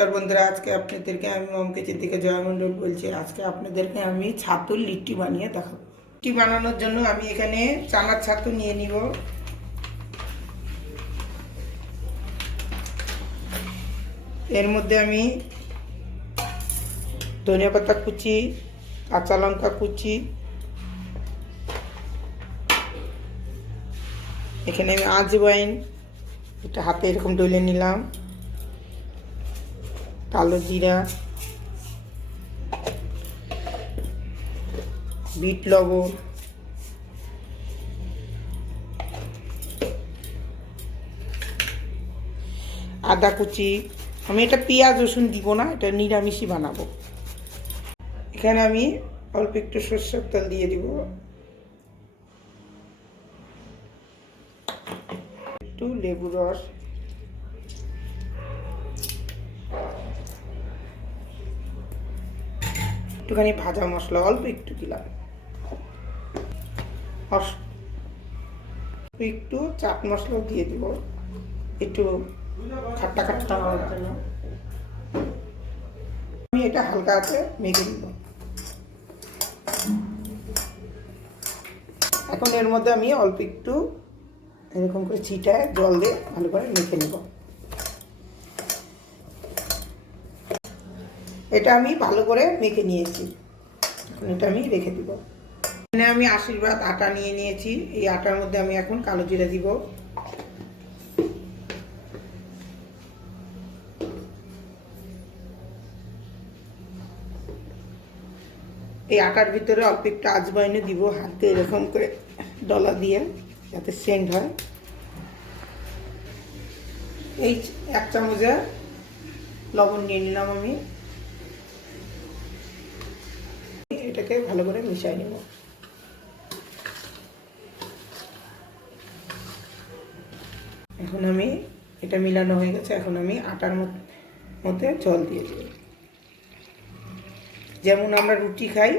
নমস্কার বন্ধুরা, আজকে আপনাদেরকে আমি মম কিচেন থেকে জয়া মণ্ডল বলছি। আজকে আপনাদেরকে আমি ছাতুর লিট্টি বানিয়ে দেখাবো। লিট্টি বানানোর জন্য আমি এখানে চানার ছাতু নিয়ে নিব। এর মধ্যে আমি ধনিয়া পাতা কুচি, কাঁচা লঙ্কা কুচি, এখানে আমি আজওয়াইন এটা হাতে এরকম ডলে নিলাম, কালো জিরা, বিট লবণ, আদা কুচি। আমি এটা পেঁয়াজ রসুন দিব না, এটা নিরামিষই বানাবো। এখানে আমি অল্প একটু সরষের তেল দিয়ে দিব, একটু লেবু রস, একটুখানি ভাজা মশলা অল্প একটু দিলাম, একটু চাট মশলাও দিয়ে দিব একটু খাট্টা খাট্টা হওয়ার জন্য। আমি এটা হালকা হাতে মেখে দিব। এখন এর মধ্যে আমি অল্প একটু এরকম করে ছিটায় জল দিয়ে ভালো করে মেখে নেব। এটা আমি ভালো করে মেখে নিয়েছি, এখন এটা আমি রেখে দিব। এখানে আমি আশীর্বাদ আটা নিয়ে নিয়েছি। এই আটার মধ্যে আমি এখন কালো জিরা দিব, এই আটার ভিতরে অল্প একটু আজওয়াইনও দিব, হাতে এরকম করে ডলা দিয়ে যাতে সেন্ট হয়। এই 1 চামচের লবণ নিয়ে নিলাম আমি, এটাকে ভালো করে মিশিয়ে নেব। এখন আমি এটা মিলানো হয়ে গেছে, এখন আমি আটার মধ্যে জল দিয়ে দেব। যেমন আমরা রুটি খাই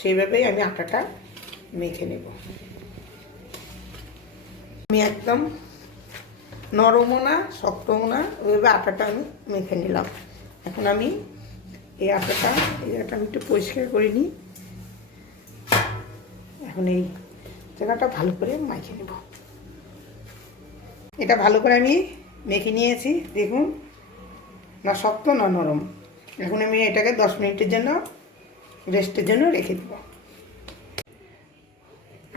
সেইভাবেই আমি আটাটা মেখে নেব। আমি একদম নরমও না শক্তও না, ওইভাবে আটাটা আমি মেখে নিলাম। এখন আমি এই আটাটা আমি একটু পরিষ্কার করে নিই। এখন এই জায়গাটা ভালো করে মেখে নেব। এটা ভালো করে আমি মেখে নিয়েছি, দেখুন না শক্ত না নরম। এখন আমি এটাকে 10 মিনিটের জন্য রেস্টের জন্য রেখে দেব।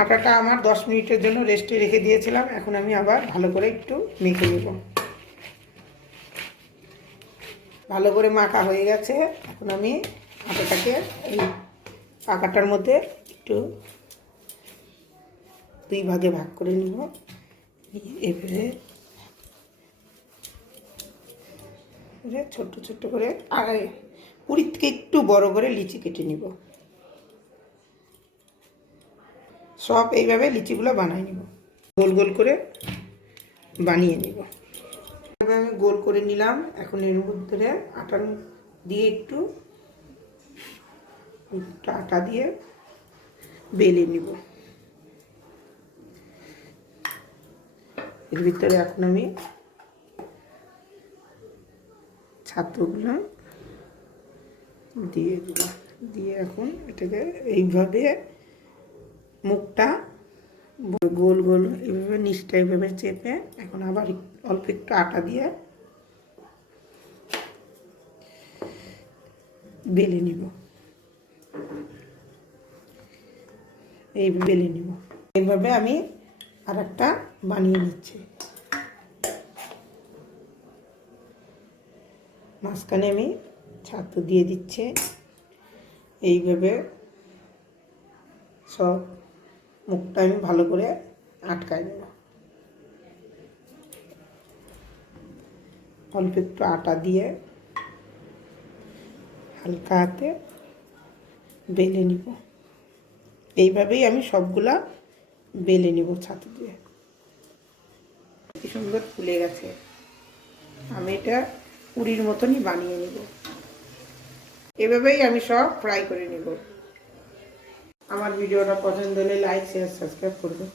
আটাটা আমার 10 মিনিটের জন্য রেস্টে রেখে দিয়েছিলাম। এখন আমি আবার ভালো করে একটু মেখে নেব। ভালো করে মাখা হয়ে গেছে। এখন আমি আটাটাকে এই পাকাটার মধ্যে একটু 2 ভাগে ভাগ করে নিব। এবারে ছোট্ট ছোট্ট করে আর 20 থেকে একটু বড় করে লিচি কেটে নিব। সব এইভাবে লিচিগুলো বানিয়ে নিব, গোল গোল করে বানিয়ে নিব। এভাবে আমি গোল করে নিলাম। এখন এর মধ্যে আটা দিয়ে একটু আটা দিয়ে বেলে নিব। এর ভিতরে এখন আমি ছাতুগুলো দিয়ে দেব, দিয়ে এখন এটাকে এইভাবে মুখটা গোল গোল এইভাবে নিচটা এইভাবে চেপে এখন আবার অল্প একটু আটা দিয়ে বেলে নিব। এই বেলে নিব। এইভাবে আমি আর একটা বানিয়ে নিচ্ছি। মাঝখানে আমি ছাতু দিয়ে দিচ্ছি। এইভাবে সব মুখটা আমি ভালো করে আটকায় দেব। অল্প একটু আটা দিয়ে হালকা হাতে বেলে নিব। এইভাবেই আমি সবগুলা বেলে নিব ছাতু দিয়ে। কি সুন্দর ফুলে গেছে। আমি এটা পুরির মতনই বানিয়ে নেব। এভাবেই আমি সব ফ্রাই করে নেব। আমার ভিডিওটা পছন্দ হলে লাইক শেয়ার সাবস্ক্রাইব করবেন।